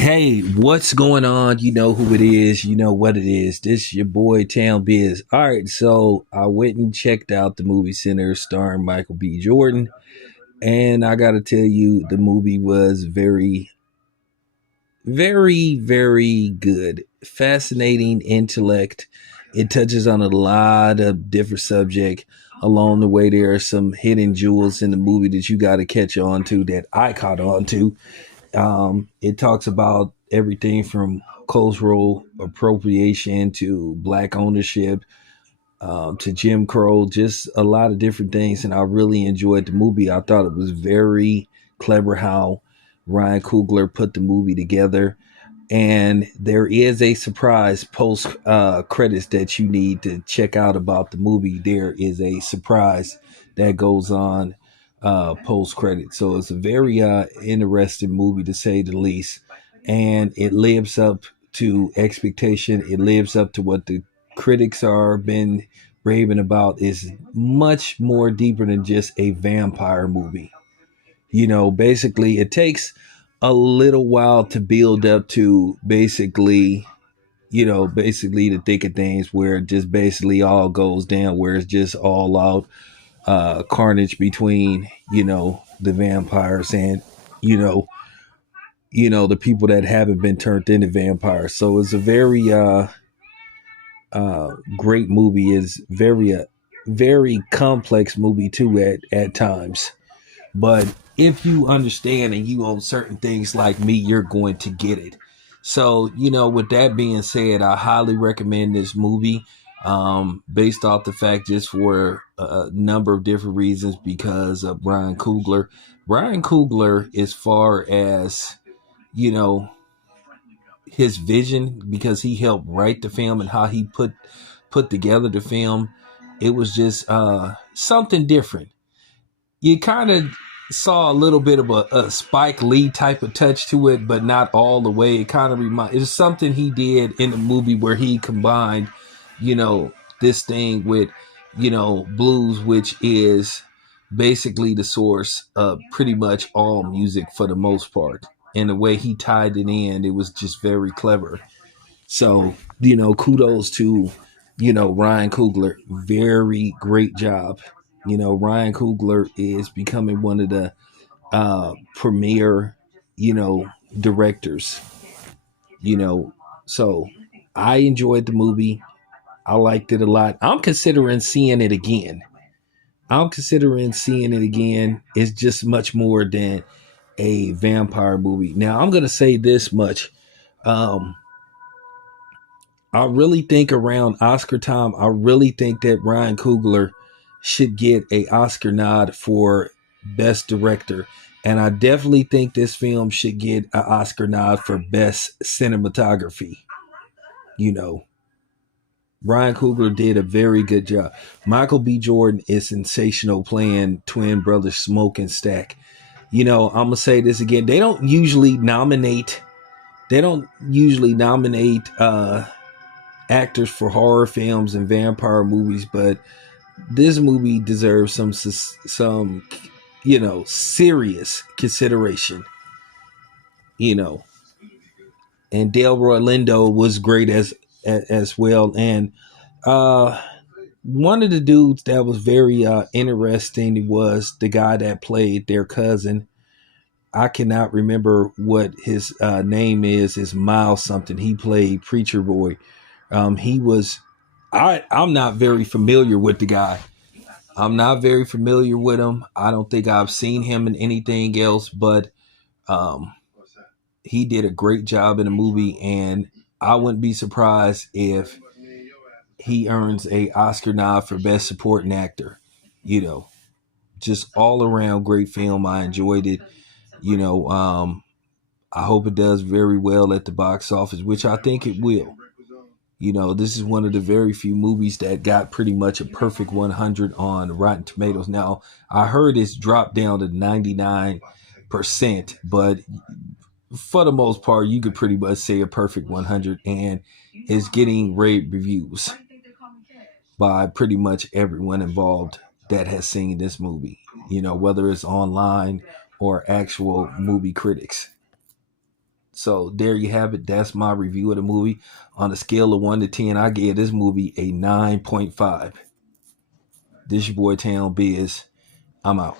Hey, what's going on? You know who it is. You know what it is. This your boy Town Biz. All right, so I went and checked out the movie Center starring Michael B. Jordan, and I got to tell you, the movie was very good. Fascinating intellect. It touches on a lot of different subject. Along the way, there are some hidden jewels in the movie that you got to catch on to that I caught on to. It talks about everything from cultural appropriation to black ownership to Jim Crow, just a lot of different things. And I really enjoyed the movie. I thought it was very clever how Ryan Coogler put the movie together. And there is a surprise post credits that you need to check out about the movie. There is a surprise that goes on post credit. So it's a very interesting movie to say the least. And it lives up to expectation. It lives up to what the critics are been raving about. Is much more deeper than just a vampire movie. Basically it takes a little while to build up to basically the thick of things where it just basically all goes down, where it's just all out carnage between the vampires and you know the people that haven't been turned into vampires. So it's a very great movie. Is very complex movie too at times, but if you understand and you own certain things like me, you're going to get it. So, with that being said, I highly recommend this movie based off the fact just for a number of different reasons because of Ryan Coogler. Ryan Coogler, as far as, you know, his vision, because he helped write the film and how he put together the film, it was just something different. You kind of saw a little bit of a Spike Lee type of touch to it, but not all the way. It kind of it's something he did in the movie where he combined, this thing with, blues, which is basically the source of pretty much all music for the most part. And the way he tied it in, it was just very clever. So, kudos to, Ryan Coogler. Very great job. Ryan Coogler is becoming one of the premier, directors, you know. So I enjoyed the movie. I liked it a lot. I'm considering seeing it again. It's just much more than a vampire movie. Now, I'm going to say this much. Um, I really think around Oscar time, I really think that Ryan Coogler should get a Oscar nod for Best Director. And I definitely think this film should get an Oscar nod for Best Cinematography. You know, Ryan Coogler did a very good job. Michael B. Jordan is sensational playing twin brothers Smoke and Stack. I'm gonna say this again. They don't usually nominate actors for horror films and vampire movies, but this movie deserves some serious consideration. You know, and Delroy Lindo was great as well. And one of the dudes that was very interesting was the guy that played their cousin. I cannot remember what his name is. Is Miles something? He played Preacher Boy. He was. I'm not very familiar with the guy. I'm not very familiar with him. I don't think I've seen him in anything else, but um, he did a great job in the movie, and I wouldn't be surprised if he earns a Oscar nod for Best Supporting Actor. You know, just all around great film. I enjoyed it. You know, I hope it does very well at the box office, which I think it will. This is one of the very few movies that got pretty much a perfect 100 on Rotten Tomatoes. Now, I heard it's dropped down to 99%, but for the most part, you could pretty much say a perfect 100, and it's getting rave reviews by pretty much everyone involved that has seen this movie, whether it's online or actual movie critics. So there you have it. That's my review of the movie. On a scale of 1 to 10, I gave this movie a 9.5. This your boy Town Biz. I'm out.